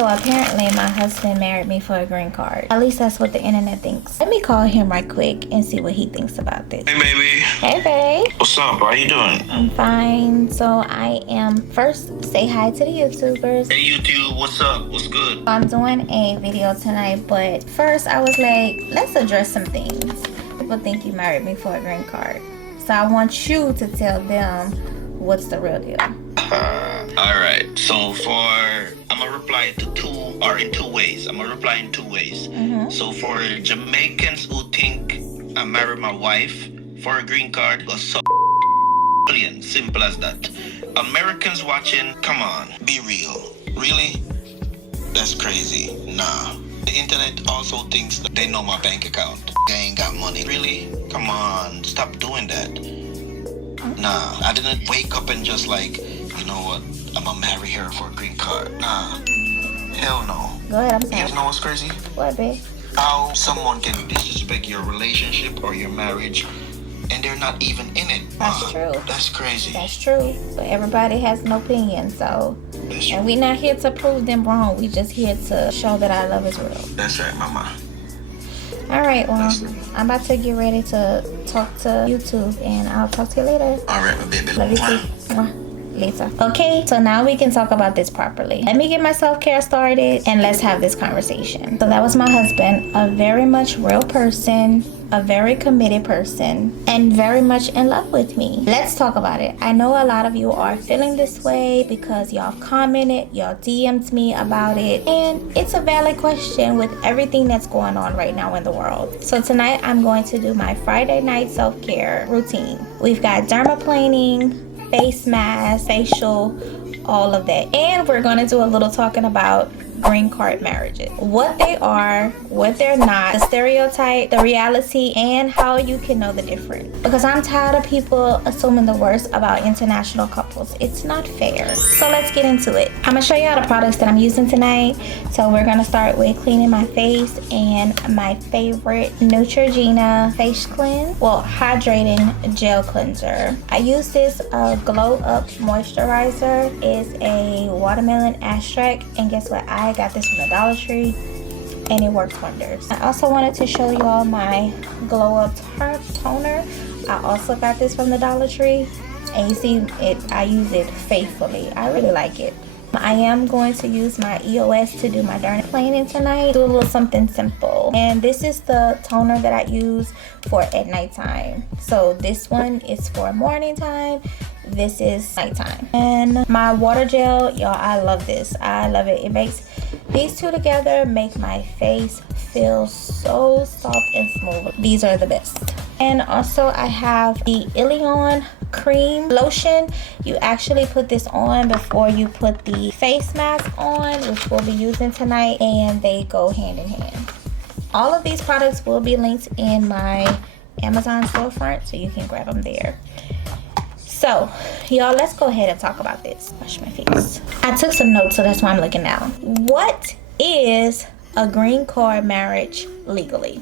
So apparently my husband married me for a green card. At least that's what the internet thinks. Let me call him right quick and see what he thinks about this. Hey, baby. Hey, babe. What's up? How you doing? I'm fine. So I am, first say hi to the YouTubers. Hey, YouTube. What's up? What's good? I'm doing a video tonight, but first I was like, let's address some things. People think you married me for a green card. So I want you to tell them what's the real deal. Alright, so I'm gonna reply in two ways. So for Jamaicans who think I married my wife for a green card, or so brilliant, simple as that. Americans watching, come on, be real. Really? That's crazy. Nah. The internet also thinks that they know my bank account. They ain't got money. Really? Come on, stop doing that. Nah, I didn't wake up and just like, you know what, I'm gonna marry her for a green card. Nah, hell no. Go ahead, I'm sorry. You know what's crazy? What, babe? How someone can disrespect your relationship or your marriage and they're not even in it. That's true. That's crazy. That's true. But everybody has an opinion, so. That's true. And we're not here to prove them wrong. We just here to show that our love is real. That's right, mama. All right, well, I'm about to get ready to talk to YouTube, and I'll talk to you later. All right, my baby. Love you too. Mwah. Later. Okay, so now we can talk about this properly. Let me get my self-care started and let's have this conversation. So that was my husband, a very much real person, a very committed person, and very much in love with me. Let's talk about it. I know a lot of you are feeling this way because y'all commented, y'all DM'd me about it, and it's a valid question with everything that's going on right now in the world. So tonight I'm going to do my Friday night self-care routine. We've got dermaplaning, face mask, facial, all of that. And we're going to do a little talking about green card marriages. What they are, what they're not, the stereotype, the reality, and how you can know the difference. Because I'm tired of people assuming the worst about international couples. It's not fair. So let's get into it. I'm going to show you all the products that I'm using tonight. So we're going to start with cleaning my face and my favorite Neutrogena face cleanse. Well, hydrating gel cleanser. I use this Glow Up moisturizer. It's a watermelon extract, and guess what? I got this from the Dollar Tree and it works wonders. I also wanted to show you all my Glow Up toner. I also got this from the Dollar Tree, and you see it, I use it faithfully. I really like it. I am going to use my EOS to do my dermaplaning tonight. Do a little something simple. And this is the toner that I use for at nighttime. So this one is for morning time. This is nighttime. And my water gel, y'all, I love this. I love it. It makes these two together make my face feel so soft and smooth. These are the best. And also I have the Ilion cream lotion. You actually put this on before you put the face mask on, which we'll be using tonight, and they go hand in hand. All of these products will be linked in my Amazon storefront, so you can grab them there. So y'all, let's go ahead and talk about this. Wash my face. I took some notes, so that's why I'm looking down. What is a green card marriage legally?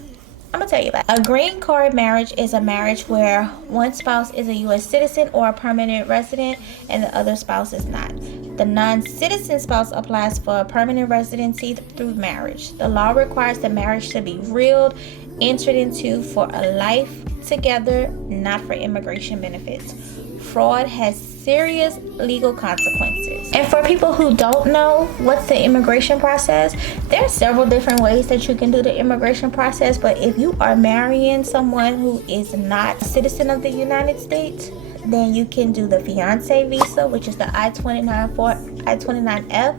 I'm gonna tell you that. A green card marriage is a marriage where one spouse is a U.S. citizen or a permanent resident and the other spouse is not. The non-citizen spouse applies for permanent residency through marriage. The law requires the marriage to be real, entered into for a life together, not for immigration benefits. Fraud has serious legal consequences. And for people who don't know what's the immigration process, there are several different ways that you can do the immigration process. But if you are marrying someone who is not a citizen of the United States, then you can do the fiance visa, which is the I-29F.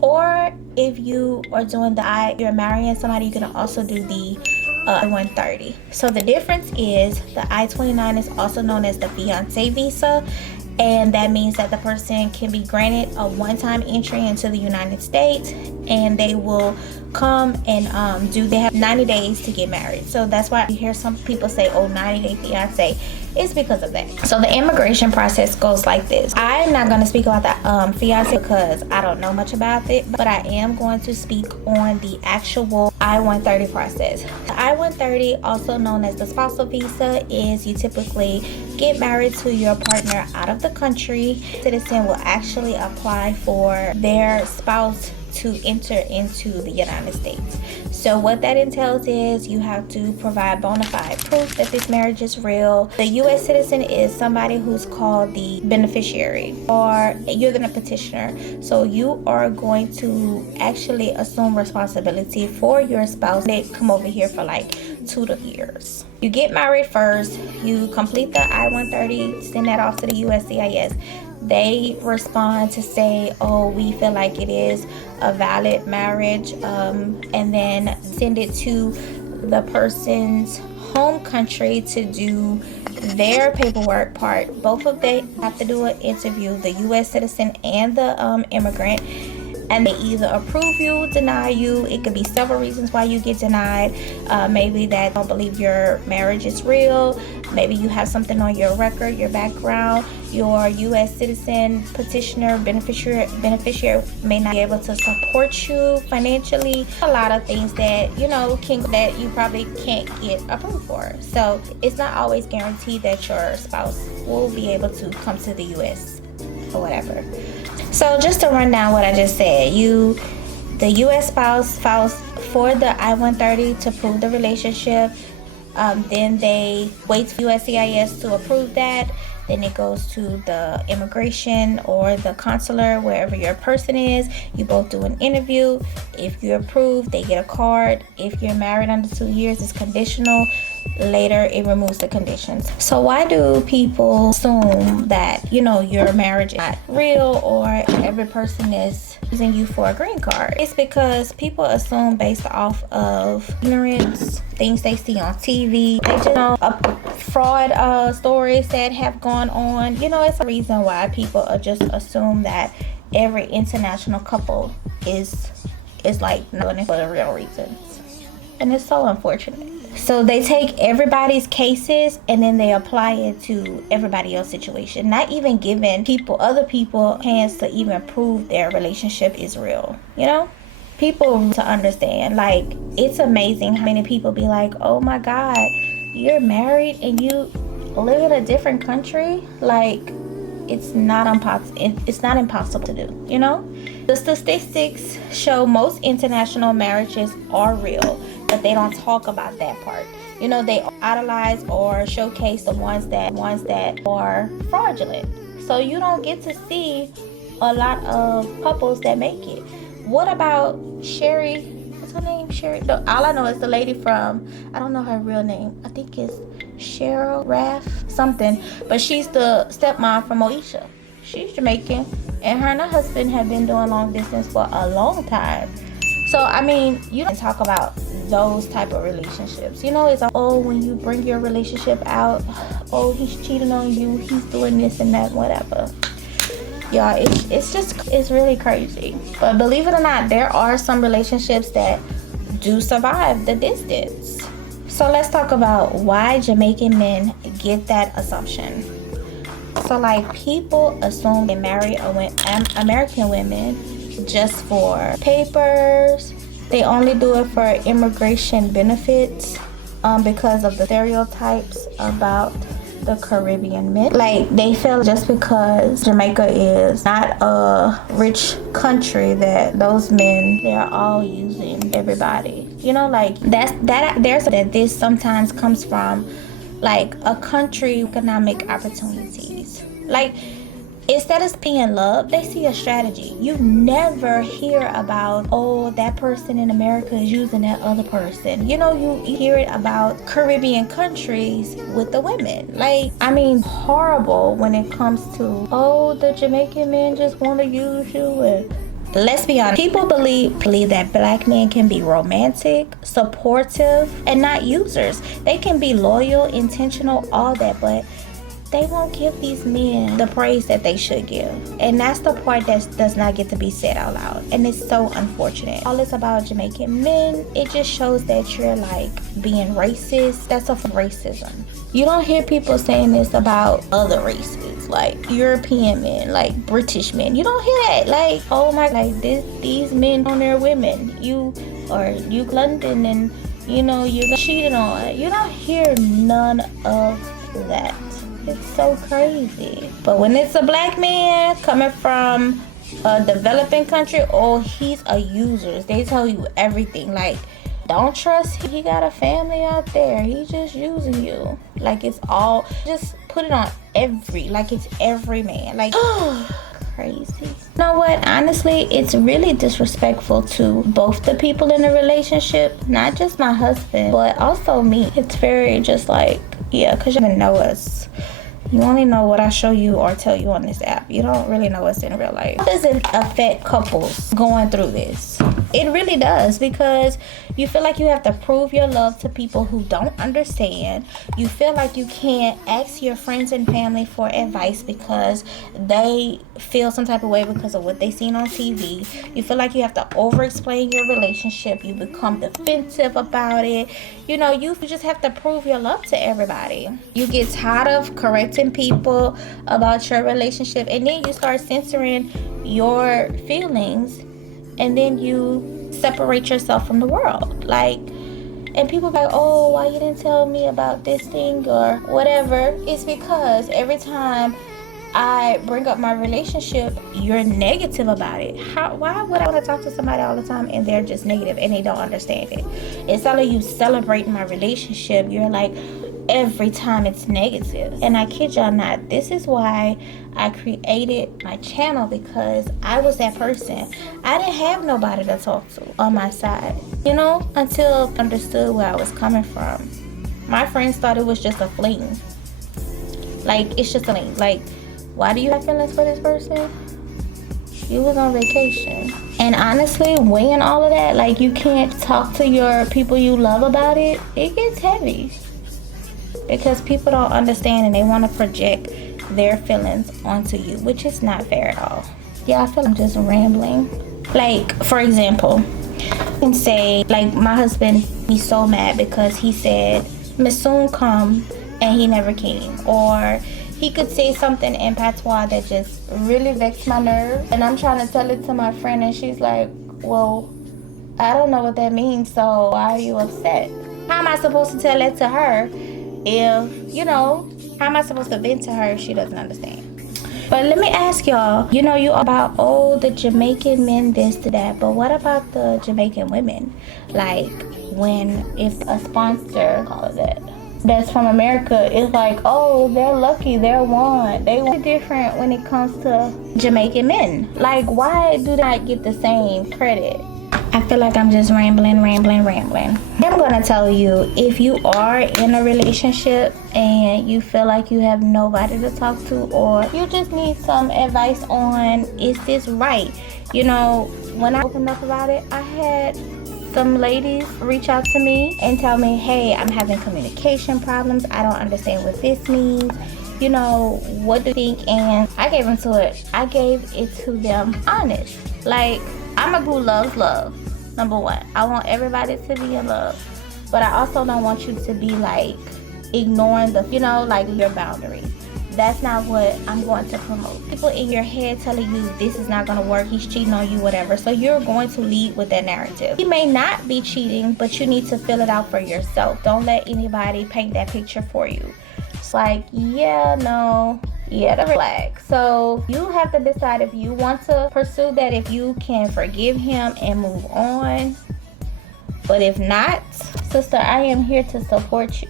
Or if you are doing you're marrying somebody, you can also do the I-130. So the difference is the I-29 is also known as the fiance visa, and that means that the person can be granted a one-time entry into the United States, and they will come and they have 90 days to get married. So that's why you hear some people say, oh, 90-day fiance. It's because of that. So the immigration process goes like this. I'm not going to speak about the fiance because I don't know much about it, but I am going to speak on the actual I-130 process. The I-130, also known as the spousal visa, is you typically get married to your partner out of the country. Citizen will actually apply for their spouse to enter into the United States. So what that entails is you have to provide bona fide proof that this marriage is real. The U.S. citizen is somebody who's called the beneficiary, or you're the petitioner. So you are going to actually assume responsibility for your spouse. They come over here for like 2 years. You get married first, you complete the I-130, send that off to the USCIS. They respond to say, oh, we feel like it is a valid marriage, and then send it to the person's home country to do their paperwork part. Both of them have to do an interview, the U.S. citizen and the immigrant, and they either approve you, deny you. It could be several reasons why you get denied. Maybe that don't believe your marriage is real. Maybe you have something on your record, your background. Your U.S. citizen, petitioner, beneficiary may not be able to support you financially. A lot of things that that you probably can't get approved for. So it's not always guaranteed that your spouse will be able to come to the U.S. or whatever. So just to run down what I just said, the U.S. spouse files for the I-130 to prove the relationship. Then they wait for USCIS to approve that. Then it goes to the immigration or the consular, wherever your person is. You both do an interview. If you're approved, they get a card. If you're married under 2 years, it's conditional. Later, it removes the conditions. So why do people assume that, your marriage is not real, or every person is using you for a green card? It's because people assume based off of ignorance, things they see on TV. They just know fraud stories that have gone on. It's a reason why people just assume that every international couple is like doing it for the real reasons. And it's so unfortunate. So they take everybody's cases and then they apply it to everybody else's situation, not even giving other people a chance to even prove their relationship is real. People to understand, like, it's amazing how many people be like, oh my God, you're married and you live in a different country. Like, it's not impossible to do. The statistics show most international marriages are real, but they don't talk about that part. They idolize or showcase the ones that are fraudulent. So you don't get to see a lot of couples that make it. What about Sherry? What's her name? Sherry? No, all I know is the lady from, I don't know her real name. I think it's Cheryl Raff something, but she's the stepmom from Moesha. She's Jamaican, and her and her husband have been doing long distance for a long time. So you don't talk about those type of relationships. It's like, oh, when you bring your relationship out, oh, he's cheating on you, he's doing this and that, whatever. Y'all, it's really crazy. But believe it or not, there are some relationships that do survive the distance. So let's talk about why Jamaican men get that assumption. So people assume they marry American women just for papers. They only do it for immigration benefits because of the stereotypes about the Caribbean men. They feel just because Jamaica is not a rich country that those men, they're all using everybody. That this sometimes comes from a country economic opportunities. Instead of being love, they see a strategy. You never hear about, oh, that person in America is using that other person. You hear it about Caribbean countries with the women. Horrible when it comes to, oh, the Jamaican men just want to use you. And let's be honest, people believe that black men can be romantic, supportive, and not users. They can be loyal, intentional, all that, but they won't give these men the praise that they should give. And that's the part that does not get to be said out loud. And it's so unfortunate. All this about Jamaican men, it just shows that you're being racist. That's a racism. You don't hear people saying this about other races, like European men, like British men. You don't hear that. Oh my, these men on their women. You London and you cheated on. You don't hear none of that. It's so crazy. But when it's a black man coming from a developing country, oh, he's a user. They tell you everything. Like, don't trust him. He got a family out there. He just using you. Like, it's all, just put it on it's every man. Like, crazy. You know what? Honestly, it's really disrespectful to both the people in the relationship, not just my husband, but also me. It's very just like, yeah, because you don't know us. You only know what I show you or tell you on this app. You don't really know us in real life. How does it affect couples going through this? It really does, because you feel like you have to prove your love to people who don't understand. You feel like you can't ask your friends and family for advice because they feel some type of way because of what they seen on TV. You feel like you have to over-explain your relationship. You become defensive about it. You know, you just have to prove your love to everybody. You get tired of correcting people about your relationship, and then you start censoring your feelings, and then you separate yourself from the world. Like, and people be like, oh, why you didn't tell me about this thing or whatever. It's because every time I bring up my relationship, you're negative about it. Why would I want to talk to somebody all the time and they're just negative and they don't understand it? Instead of you celebrating my relationship, you're like, every time it's negative. And I kid y'all not, this is why I created my channel, because I was that person. I didn't have nobody to talk to on my side, you know, until I understood where I was coming from. My friends thought it was just a fling. Like, it's just a fling. Like, why do you have feelings for this person? You was on vacation. And honestly, weighing all of that, like, you can't talk to your people you love about it. It gets heavy. Because people don't understand and they want to project their feelings onto you, which is not fair at all. Yeah, I feel I'm just rambling. Like, for example, I can say, like, my husband, he's so mad because he said, "Miss soon come," and he never came. Or he could say something in patois that just really vexed my nerves. And I'm trying to tell it to my friend, and she's like, well, I don't know what that means, so why are you upset? How am I supposed to tell it to her if, you know, how am I supposed to vent to her if she doesn't understand? But let me ask y'all, you know, you about, oh, the Jamaican men, this to that, but what about the Jamaican women? Like, if a sponsor, call it that's from America, it's like, oh, they're lucky, they're one. They want different when it comes to Jamaican men. Like, why do they not get the same credit? I feel like I'm just rambling. I'm gonna tell you, if you are in a relationship and you feel like you have nobody to talk to, or you just need some advice on, is this right? You know, when I opened up about it, I had some ladies reach out to me and tell me, hey, I'm having communication problems. I don't understand what this means. You know, what do you think? And I gave it to them honest. Like, I'm a who loves love. Number one, I want everybody to be in love, but I also don't want you to be like ignoring the, you know, like your boundaries. That's not what I'm going to promote. People in your head telling you this is not going to work, he's cheating on you, whatever. So you're going to lead with that narrative. He may not be cheating, but you need to fill it out for yourself. Don't let anybody paint that picture for you. It's like, yeah, no. Yeah, the flag. So you have to decide if you want to pursue that, if you can forgive him and move on. But if not, sister, I am here to support you,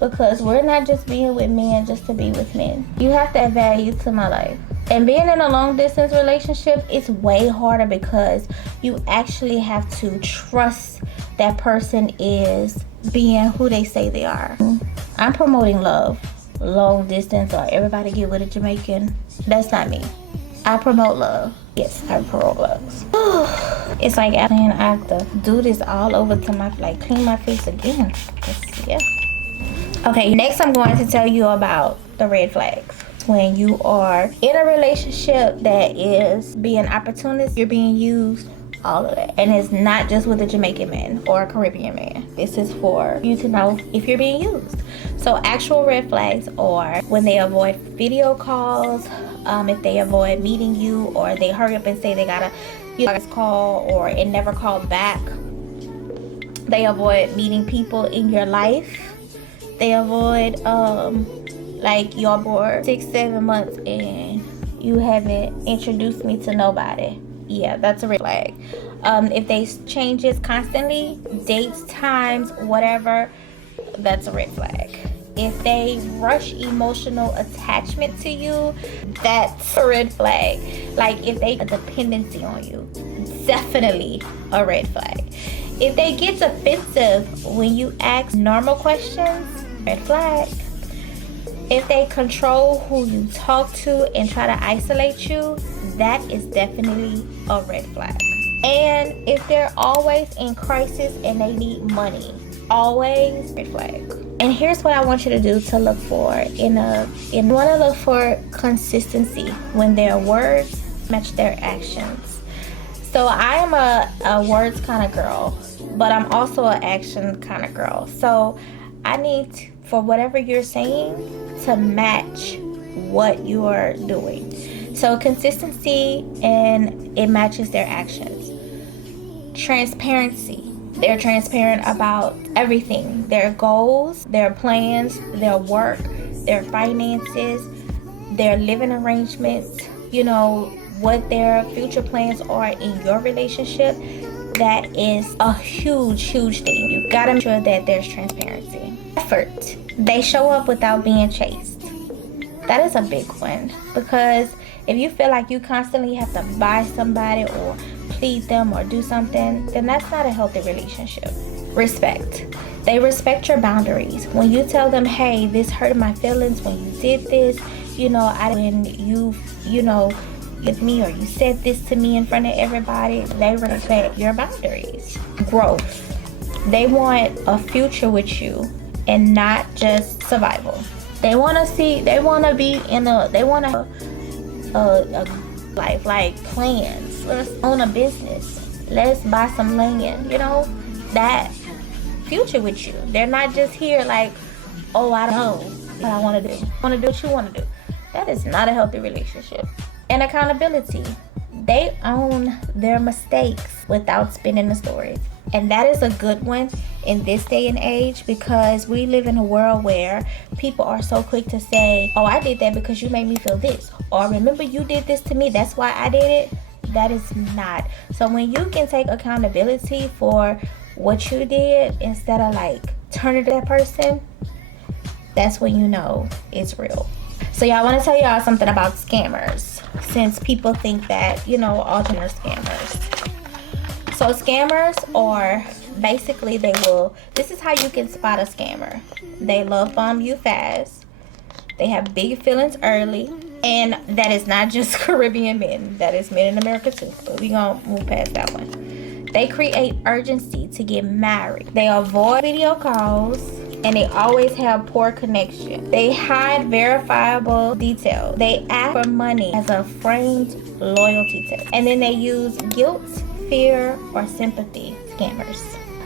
because we're not just being with men just to be with men. You have to add value to my life. And being in a long distance relationship is way harder, because you actually have to trust that person is being who they say they are. I'm promoting love. Long distance, or everybody get with a Jamaican, that's not me. I promote love. Yes, I promote love. It's like I have to do this all over to my, like, clean my face again. Yeah. Okay, next I'm going to tell you about the red flags. When you are in a relationship that is being opportunist, you're being used, all of that. And it's not just with a Jamaican man or a Caribbean man. This is for you to know if you're being used. So actual red flags are when they avoid video calls, if they avoid meeting you, or they hurry up and say they gotta call, or it never called back. They avoid meeting people in your life. They avoid like y'all bored 6-7 months and you haven't introduced me to nobody. Yeah, that's a red flag. If they changes constantly, dates, times, whatever, that's a red flag. If they rush emotional attachment to you, that's a red flag. Like if they a dependency on you, definitely a red flag. If they get defensive when you ask normal questions, red flag. If they control who you talk to and try to isolate you, that is definitely a red flag. And if they're always in crisis and they need money, always red flag. And here's what I want you to do to look for you want to look for consistency when their words match their actions. So I am a words kind of girl, but I'm also an action kind of girl. So I need for whatever you're saying to match what you are doing. So consistency, and it matches their actions. Transparency. They're transparent about everything. Their goals, their plans, their work, their finances, their living arrangements, what their future plans are in your relationship. That is a huge thing. You gotta make sure that there's transparency. Effort. They show up without being chased. That is a big one, because if you feel like you constantly have to buy somebody or please them or do something, then that's not a healthy relationship. Respect. They respect your boundaries. When you tell them, hey, this hurt my feelings when you did this, when you with me or you said this to me in front of everybody, they respect your boundaries. Growth. They want a future with you and not just survival. They want a life, like plans. Let's own a business. Let's buy some land. That future with you. They're not just here like, oh, I don't know what I want to do. I want to do what you want to do. That is not a healthy relationship. And accountability. They own their mistakes without spinning the stories. And that is a good one in this day and age, because we live in a world where people are so quick to say, oh, I did that because you made me feel this. Or remember you did this to me, that's why I did it. That is not. So when you can take accountability for what you did instead of like turning to that person, that's when you know it's real. So y'all, want to tell y'all something about scammers, since people think that, all men are scammers. So scammers are basically, this is how you can spot a scammer. They love bomb you fast. They have big feelings early. And that is not just Caribbean men. That is men in America too. But we're going to move past that one. They create urgency to get married. They avoid video calls. And they always have poor connection. They hide verifiable details. They ask for money as a framed loyalty test. And then they use guilt, fear, or sympathy. Scammers.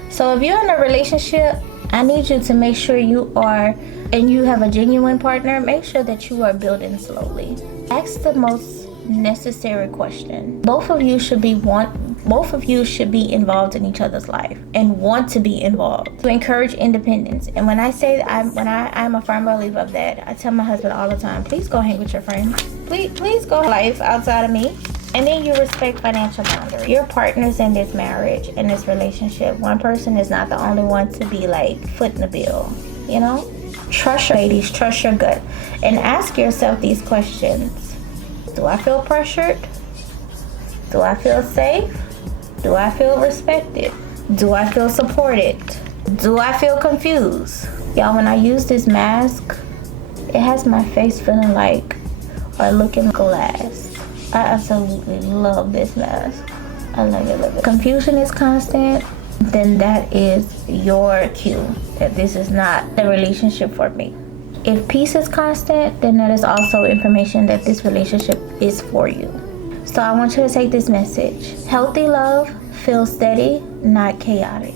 So if you're in a relationship, I need you to make sure you have a genuine partner, make sure that you are building slowly. Ask the most necessary question. Both of you should be involved in each other's life and want to be involved, to encourage independence. And when I say I'm a firm believer of that, I tell my husband all the time, please go hang with your friends. Please go life outside of me. And then you respect financial boundaries. Your partners in this marriage, in this relationship, one person is not the only one to be like footing the bill, Trust your ladies, trust your gut, and ask yourself these questions. Do I feel pressured? Do I feel safe? Do I feel respected? Do I feel supported? Do I feel confused? Y'all, when I use this mask, it has my face feeling like, or looking glass. I absolutely love this mask. I love it. Confusion is constant, then that is your cue that this is not the relationship for me. If peace is constant, then that is also information that this relationship is for you. So I want you to take this message. Healthy love feels steady, not chaotic.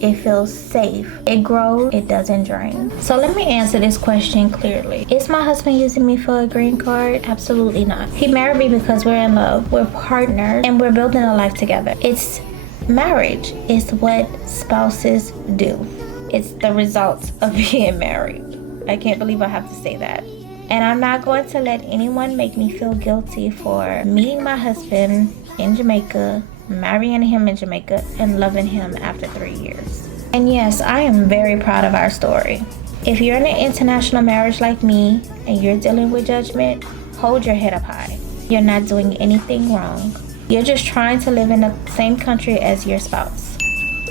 It feels safe. It grows. It doesn't drain. So let me answer this question clearly. Is my husband using me for a green card? Absolutely not. He married me because we're in love. We're partners and we're building a life together. It's marriage. It's what spouses do. It's the results of being married. I can't believe I have to say that. And I'm not going to let anyone make me feel guilty for meeting my husband in Jamaica, marrying him in Jamaica, and loving him after 3 years. And yes, I am very proud of our story. If you're in an international marriage like me and you're dealing with judgment, hold your head up high. You're not doing anything wrong. You're just trying to live in the same country as your spouse.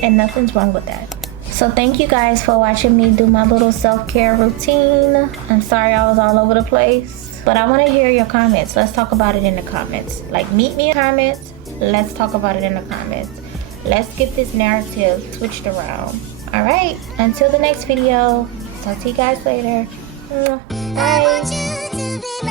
And nothing's wrong with that. So thank you guys for watching me do my little self-care routine. I'm sorry I was all over the place, but I want to hear your comments. Let's talk about it in the comments. Like, meet me in the comments. Let's talk about it in the comments. Let's get this narrative switched around. All right, until the next video. Talk to you guys later. Bye.